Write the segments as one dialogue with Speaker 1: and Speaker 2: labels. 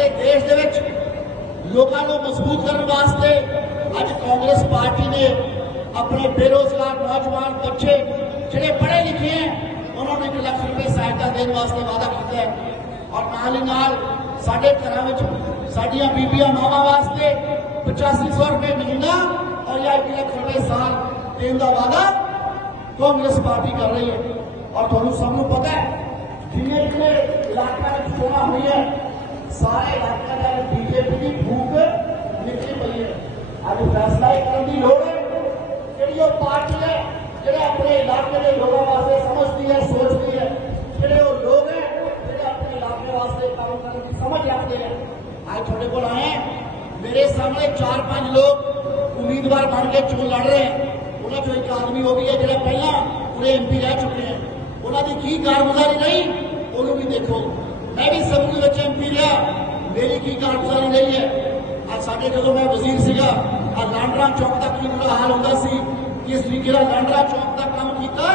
Speaker 1: ਸਾਡੇ ਦੇਸ਼ ਦੇ ਵਿੱਚ ਲੋਕਾਂ ਨੂੰ ਮਜ਼ਬੂਤ ਕਰਨ ਵਾਸਤੇ ਅੱਜ ਕਾਂਗਰਸ ਪਾਰਟੀ ਨੇ ਆਪਣੇ ਬੇਰੋਜ਼ਗਾਰ ਨੌਜਵਾਨ ਬੱਚੇ ਜਿਹੜੇ ਪੜ੍ਹੇ ਲਿਖੇ ਹੈ ਉਹਨਾਂ ਨੂੰ 1 ਲੱਖ ਰੁਪਏ ਸਹਾਇਤਾ ਦੇਣ ਵਾਸਤੇ ਵਾਅਦਾ ਕੀਤਾ ਹੈ ਔਰ ਨਾਲ ਹੀ ਨਾਲ ਸਾਡੇ ਘਰਾਂ ਵਿੱਚ ਸਾਡੀਆਂ ਬੀਬੀਆਂ ਮਾਵਾਂ ਵਾਸਤੇ 8500 ਰੁਪਏ ਮਹੀਨਾ ਔਰ ਜਾਂ 1 ਲੱਖ ਰੁਪਏ ਸਾਲ ਦੇਣ ਦਾ ਵਾਅਦਾ ਕਾਂਗਰਸ ਪਾਰਟੀ ਕਰ ਰਹੀ ਹੈ ਔਰ ਤੁਹਾਨੂੰ ਸਭ ਨੂੰ ਪਤਾ ਹੈ ਜਿੰਨੇ ਜਿੰਨੇ ਇਲਾਕਿਆਂ ਵਿੱਚ ਚੋਣਾਂ ਹੋਈਆਂ ਸਾਰੇ ਇਲਾਕਿਆਂ ਦਾ ਬੀਜੇਪੀ ਦੀ ਭੂਖ ਨਿਕਲੀ ਪਈ ਹੈ ਅੱਜ ਫੈਸਲਾ ਇਹ ਕਰਨ ਦੀ ਲੋੜ ਹੈ ਜਿਹੜੀ ਉਹ ਪਾਰਟੀ ਹੈ ਜਿਹੜੇ ਆਪਣੇ ਇਲਾਕੇ ਦੇ ਲੋਕਾਂ ਵਾਸਤੇ ਸਮਝਦੀ ਹੈ ਸੋਚਦੀ ਹੈ ਜਿਹੜੇ ਉਹ ਲੋਕ ਹੈ ਜਿਹੜੇ ਆਪਣੇ ਇਲਾਕੇ ਵਾਸਤੇ ਕੰਮ ਕਰਨ ਦੀ ਸਮਝ ਰੱਖਦੇ ਹੈ ਅੱਜ ਤੁਹਾਡੇ ਕੋਲ ਆਏ ਹਾਂ। ਮੇਰੇ ਸਾਹਮਣੇ ਚਾਰ ਪੰਜ ਲੋਕ ਉਮੀਦਵਾਰ ਬਣ ਕੇ ਚੋਣ ਲੜ ਰਹੇ ਹੈ ਉਹਨਾਂ ਚੋਂ ਇੱਕ ਆਦਮੀ ਉਹ ਵੀ ਹੈ ਜਿਹੜਾ ਪਹਿਲਾਂ ਪੂਰੇ ਐਮਪੀ ਰਹਿ ਚੁੱਕੇ ਹੈ ਉਹਨਾਂ ਦੀ ਕੀ ਕਾਰਗੁਜ਼ਾਰੀ ਰਹੀ ਉਹਨੂੰ ਵੀ ਦੇਖੋ ਮੈਂ ਵੀ ਸਮੂਹ ਵਿੱਚ ਐਮਪੀ ਰਿਹਾ ਮੇਰੀ ਕੀ ਕਾਰਗੁਜ਼ਾਰੀ ਰਹੀ ਹੈ ਅੱਜ ਸਾਡੇ ਜਦੋਂ ਮੈਂ ਵਜ਼ੀਰ ਸੀਗਾ ਆ ਲਾਂਡਰਾ ਚੌਕ ਦਾ ਕੀ ਬੁਰਾ ਹਾਲ ਹੁੰਦਾ ਸੀ ਕਿਸ ਤਰੀਕੇ ਨਾਲ ਲਾਂਡਰਾ ਚੌਕ ਦਾ ਕੰਮ ਕੀਤਾ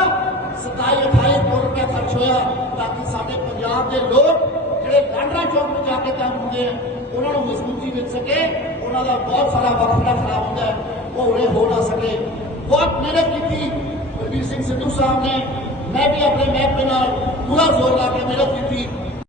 Speaker 1: 27 28 ਕਰੋੜ ਰੁਪਏ ਖਰਚ ਹੋਇਆ ਤਾਂ ਕਿ ਸਾਡੇ ਪੰਜਾਬ ਦੇ ਲੋਕ ਜਿਹੜੇ ਲਾਂਡਰਾ ਚੌਕ ਵਿੱਚ ਜਾ ਕੇ ਕੰਮ ਹੁੰਦੇ ਆ ਉਹਨਾਂ ਨੂੰ ਮਜ਼ਬੂਤੀ ਮਿਲ ਸਕੇ ਉਹਨਾਂ ਦਾ ਬਹੁਤ ਸਾਰਾ ਵਕਤ ਜਿਹੜਾ ਖਰਾਬ ਹੁੰਦਾ ਹੈ ਉਹ ਉਰੇ ਹੋ ਨਾ ਸਕੇ ਬਹੁਤ ਮਿਹਨਤ ਕੀਤੀ ਬਲਬੀਰ ਸਿੰਘ ਸਿੱਧੂ ਸਾਹਿਬ ਨੇ ਮੈਂ ਵੀ ਆਪਣੇ ਮਹਿਕਮੇ ਨਾਲ ਪੂਰਾ ਜ਼ੋਰ ਲਾ ਕੇ ਮਿਹਨਤ ਕੀਤੀ